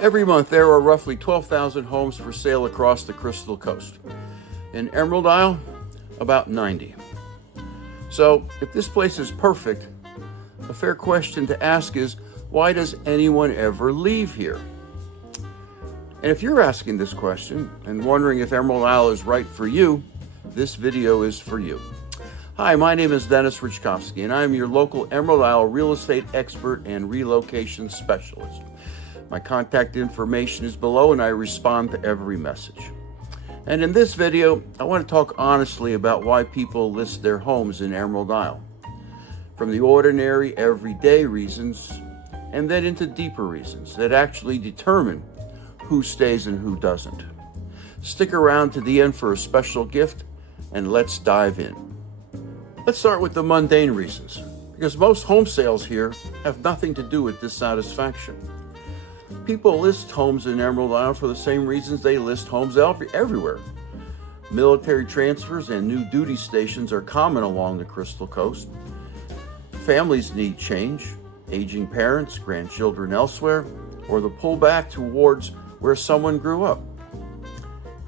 Every month, there are roughly 12,000 homes for sale across the Crystal Coast. In Emerald Isle, about 90. So, if this place is perfect, a fair question to ask is, why does anyone ever leave here? And if you're asking this question and wondering if Emerald Isle is right for you, this video is for you. Hi, my name is Denis Raczkowski, and I'm your local Emerald Isle real estate expert and relocation specialist. My contact information is below, and I respond to every message. And in this video, I want to talk honestly about why people list their homes in Emerald Isle. From the ordinary, everyday reasons, and then into deeper reasons that actually determine who stays and who doesn't. Stick around to the end for a special gift, and let's dive in. Let's start with the mundane reasons, because most home sales here have nothing to do with dissatisfaction. People list homes in Emerald Isle for the same reasons they list homes everywhere. Military transfers and new duty stations are common along the Crystal Coast. Families need change, aging parents, grandchildren elsewhere, or the pullback towards where someone grew up.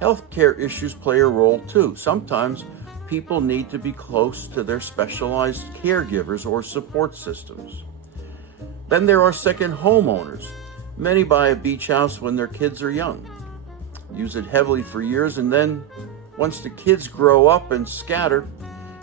Healthcare issues play a role too. Sometimes people need to be close to their specialized caregivers or support systems. Then there are second homeowners. Many buy a beach house when their kids are young, use it heavily for years, and then once the kids grow up and scatter,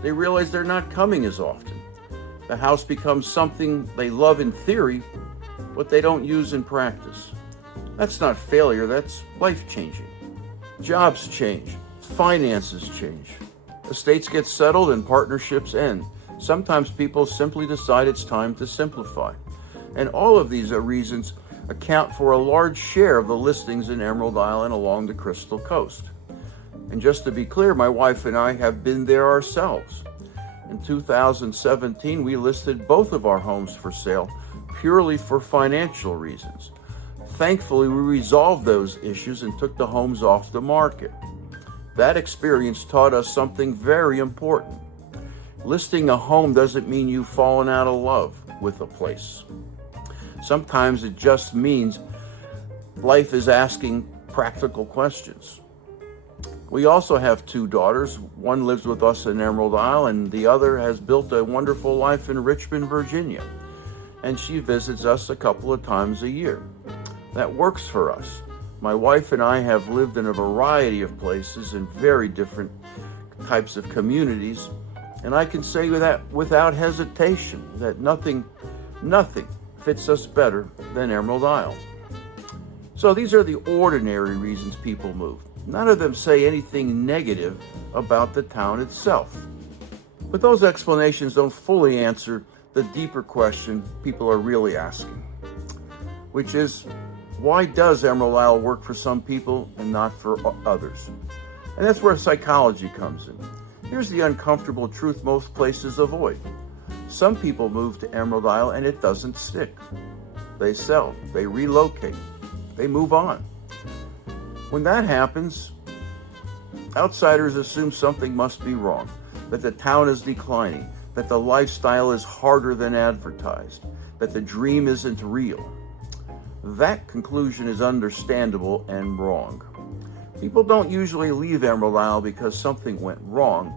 they realize they're not coming as often. The house becomes something they love in theory, but they don't use in practice. That's not failure, that's life-changing. Jobs change, finances change. Estates get settled and partnerships end. Sometimes people simply decide it's time to simplify. And all of these are reasons account for a large share of the listings in Emerald Isle and along the Crystal Coast. And just to be clear, my wife and I have been there ourselves. In 2017, we listed both of our homes for sale purely for financial reasons. Thankfully, we resolved those issues and took the homes off the market. That experience taught us something very important. Listing a home doesn't mean you've fallen out of love with a place. Sometimes it just means life is asking practical questions. We also have two daughters. One lives with us in Emerald Isle, and the other has built a wonderful life in Richmond, Virginia. And she visits us a couple of times a year. That works for us. My wife and I have lived in a variety of places in very different types of communities, and I can say that without hesitation that nothing fits us better than Emerald Isle. So these are the ordinary reasons people move. None of them say anything negative about the town itself. But those explanations don't fully answer the deeper question people are really asking, which is, why does Emerald Isle work for some people and not for others? And that's where psychology comes in. Here's the uncomfortable truth most places avoid. Some people move to Emerald Isle and it doesn't stick. They sell, they relocate, they move on. When that happens, outsiders assume something must be wrong, that the town is declining, that the lifestyle is harder than advertised, that the dream isn't real. That conclusion is understandable and wrong. People don't usually leave Emerald Isle because something went wrong.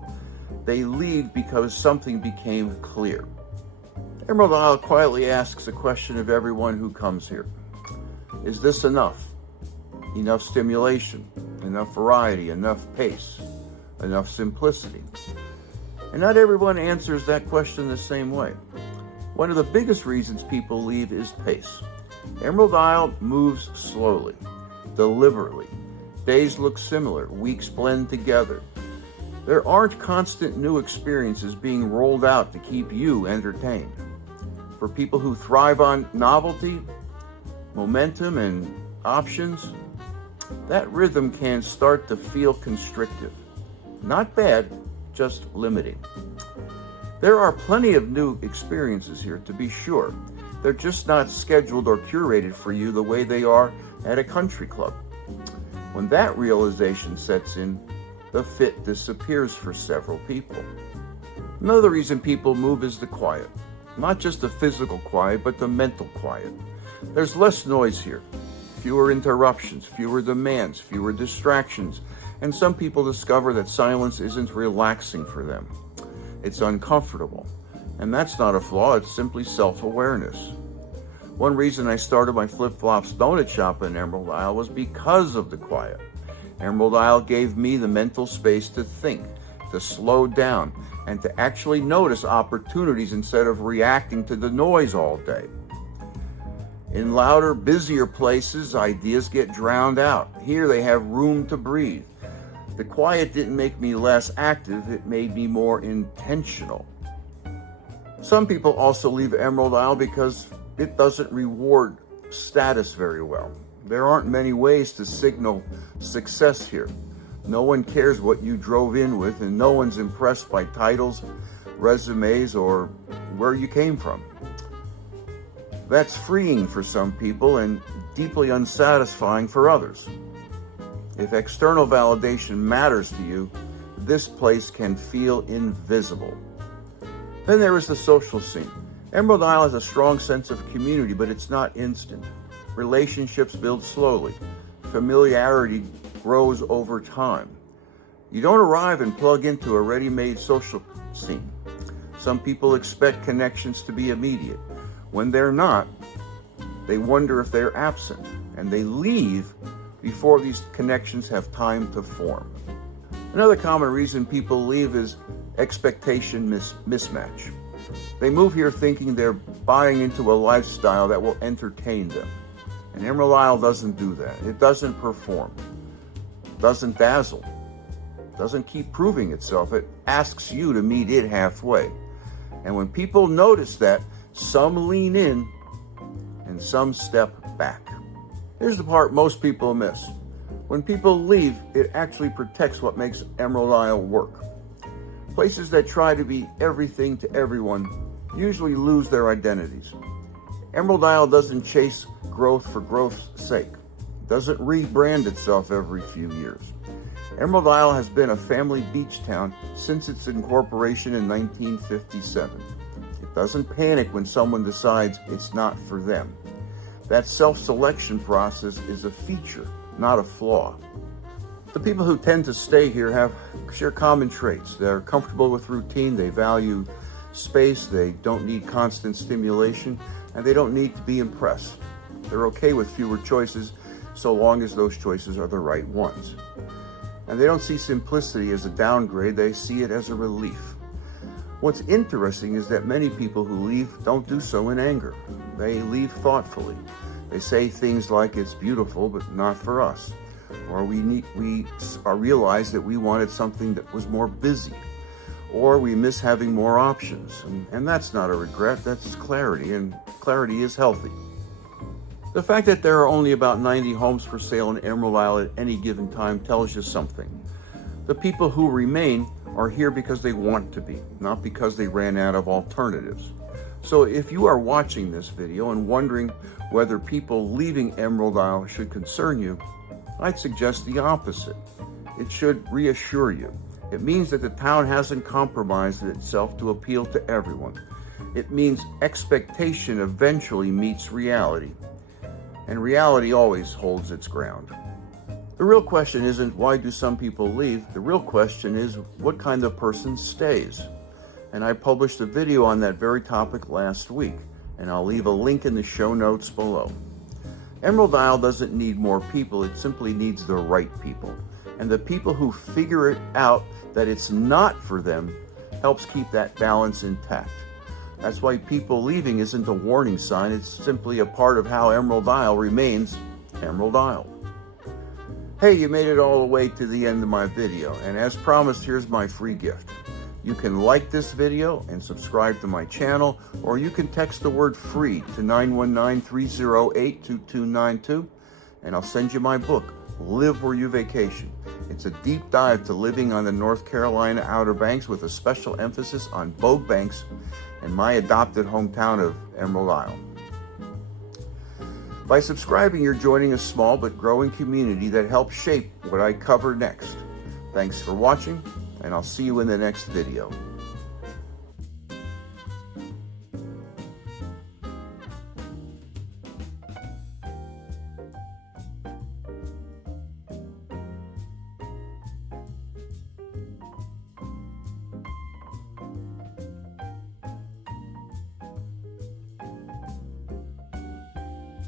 They leave because something became clear. Emerald Isle quietly asks a question of everyone who comes here. Is this enough? Enough stimulation, enough variety, enough pace, enough simplicity? And not everyone answers that question the same way. One of the biggest reasons people leave is pace. Emerald Isle moves slowly, deliberately. Days look similar, weeks blend together. There aren't constant new experiences being rolled out to keep you entertained. For people who thrive on novelty, momentum, and options, that rhythm can start to feel constrictive. Not bad, just limiting. There are plenty of new experiences here, to be sure. They're just not scheduled or curated for you the way they are at a country club. When that realization sets in, the fit disappears for several people. Another reason people move is the quiet. Not just the physical quiet, but the mental quiet. There's less noise here, fewer interruptions, fewer demands, fewer distractions, and some people discover that silence isn't relaxing for them. It's uncomfortable. And that's not a flaw, it's simply self-awareness. One reason I started my flip-flops donut shop in Emerald Isle was because of the quiet. Emerald Isle gave me the mental space to think, to slow down, and to actually notice opportunities instead of reacting to the noise all day. In louder, busier places, ideas get drowned out. Here they have room to breathe. The quiet didn't make me less active, it made me more intentional. Some people also leave Emerald Isle because it doesn't reward status very well. There aren't many ways to signal success here. No one cares what you drove in with, and no one's impressed by titles, resumes, or where you came from. That's freeing for some people and deeply unsatisfying for others. If external validation matters to you, this place can feel invisible. Then there is the social scene. Emerald Isle has a strong sense of community, but it's not instant. Relationships build slowly. Familiarity grows over time. You don't arrive and plug into a ready-made social scene. Some people expect connections to be immediate. When they're not, they wonder if they're absent, and they leave before these connections have time to form. Another common reason people leave is expectation mismatch. They move here thinking they're buying into a lifestyle that will entertain them. And Emerald Isle doesn't do that. It doesn't perform, doesn't dazzle, doesn't keep proving itself. It asks you to meet it halfway. And when people notice that, some lean in and some step back. Here's the part most people miss. When people leave, it actually protects what makes Emerald Isle work. Places that try to be everything to everyone usually lose their identities. Emerald Isle doesn't chase growth for growth's sake. It doesn't rebrand itself every few years. Emerald Isle has been a family beach town since its incorporation in 1957. It doesn't panic when someone decides it's not for them. That self-selection process is a feature, not a flaw. The people who tend to stay here share common traits. They're comfortable with routine, they value space, they don't need constant stimulation, and they don't need to be impressed. They're okay with fewer choices so long as those choices are the right ones. And they don't see simplicity as a downgrade, they see it as a relief. What's interesting is that many people who leave don't do so in anger. They leave thoughtfully. They say things like, "It's beautiful, but not for us." Or we realize that we wanted something that was more busy. Or we miss having more options. And that's not a regret, that's clarity, and clarity is healthy. The fact that there are only about 90 homes for sale in Emerald Isle at any given time tells you something. The people who remain are here because they want to be, not because they ran out of alternatives. So if you are watching this video and wondering whether people leaving Emerald Isle should concern you, I'd suggest the opposite. It should reassure you. It means that the town hasn't compromised itself to appeal to everyone. It means expectation eventually meets reality. And reality always holds its ground. The real question isn't why do some people leave? The real question is what kind of person stays? And I published a video on that very topic last week, and I'll leave a link in the show notes below. Emerald Isle doesn't need more people, it simply needs the right people. And the people who figure it out that it's not for them helps keep that balance intact. That's why people leaving isn't a warning sign, it's simply a part of how Emerald Isle remains Emerald Isle. Hey, you made it all the way to the end of my video, and as promised, here's my free gift. You can like this video and subscribe to my channel, or you can text the word FREE to 919-308-2292, and I'll send you my book, Live Where You Vacation. It's a deep dive to living on the North Carolina Outer Banks with a special emphasis on Bogue Banks and my adopted hometown of Emerald Isle. By subscribing, you're joining a small but growing community that helps shape what I cover next. Thanks for watching, and I'll see you in the next video.